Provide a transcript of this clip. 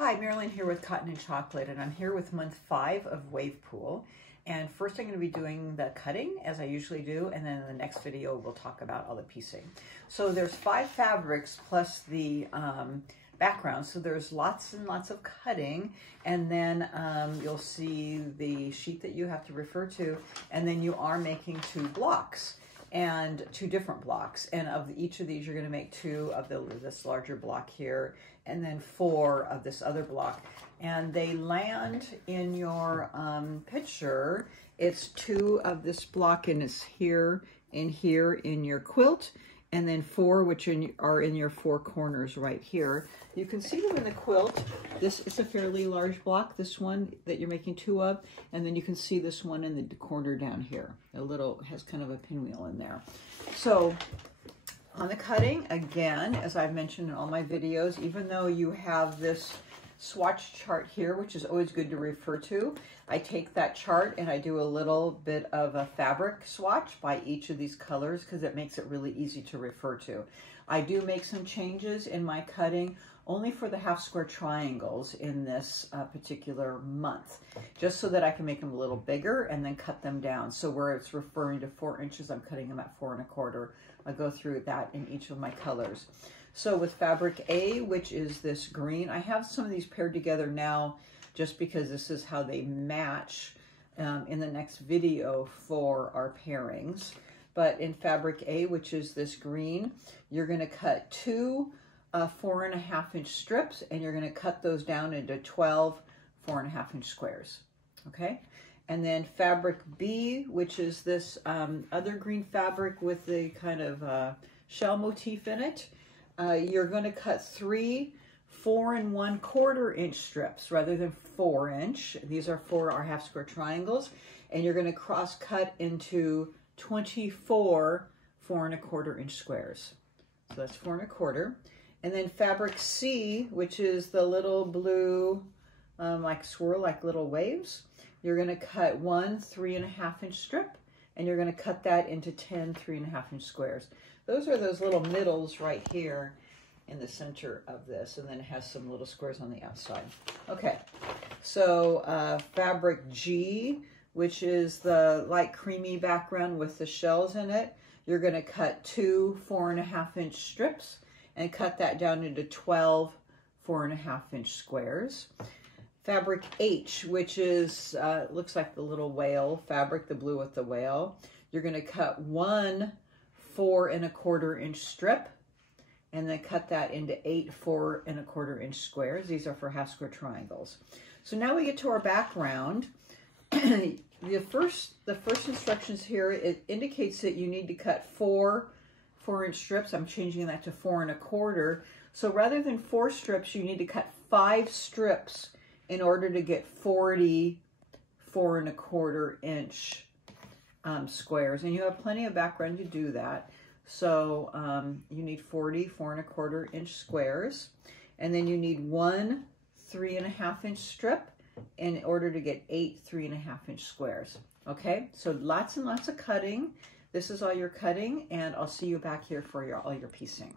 Hi, Marilyn here with Cotton and Chocolate, and I'm here with month 5 of Wave Pool. And first I'm going to be doing the cutting as I usually do, and then in the next video we'll talk about all the piecing. So there's 5 fabrics plus the background, so there's lots and lots of cutting, and then you'll see the sheet that you have to refer to, and then you are making 2 blocks. And 2 different blocks, and of each of these you're going to make 2 of this larger block here, and then 4 of this other block, and they land in your picture. It's 2 of this block, and it's here in your quilt, and then 4 which are in your 4 corners right here. You can see them in the quilt. This is a fairly large block, this one that you're making 2 of, and then you can see this one in the corner down here. A little, has kind of a pinwheel in there. So on the cutting, again, as I've mentioned in all my videos, even though you have this swatch chart here, which is always good to refer to, I take that chart and I do a little bit of a fabric swatch by each of these colors because it makes it really easy to refer to. I do make some changes in my cutting only for the half square triangles in this particular month, just so that I can make them a little bigger and then cut them down. So where it's referring to 4 inches, I'm cutting them at 4 1/4. I go through that in each of my colors. So with fabric A, which is this green, I have some of these paired together now just because this is how they match in the next video for our pairings. But in fabric A, which is this green, you're going to cut 2 4 1/2 inch strips, and you're going to cut those down into 12 4 1/2 inch squares. Okay, and then fabric B, which is this other green fabric with the kind of shell motif in it, you're going to cut 3 4 1/4 inch strips rather than 4 inch. These are for our half square triangles, and you're going to cross cut into 24 4 1/4 inch squares. So that's 4 1/4. And then fabric C, which is the little blue, like swirl, like little waves, you're going to cut 1 3 1/2 inch strip, and you're going to cut that into 10 3 1/2 inch squares. Those are those little middles right here in the center of this, and then it has some little squares on the outside. Okay, so fabric G, which is the light creamy background with the shells in it, you're going to cut 2 4 1/2 inch strips and cut that down into 12 4 1/2 inch squares. Fabric H, which is, looks like the little whale fabric, the blue with the whale, you're going to cut 1 4 1/4 inch strip, and then cut that into 8 4 1/4 inch squares. These are for half square triangles. So now we get to our background. The first instructions here, it indicates that you need to cut 4 4 inch strips. I'm changing that to 4 1/4. So rather than 4 strips, you need to cut 5 strips in order to get 40 4 1/4 inch squares. And you have plenty of background to do that. So you need 40 4 1/4 inch squares. And then you need 1 3 1/2 inch strip in order to get 8 3 1/2 inch squares. Okay, so lots and lots of cutting. This is all your cutting, and I'll see you back here for all your piecing.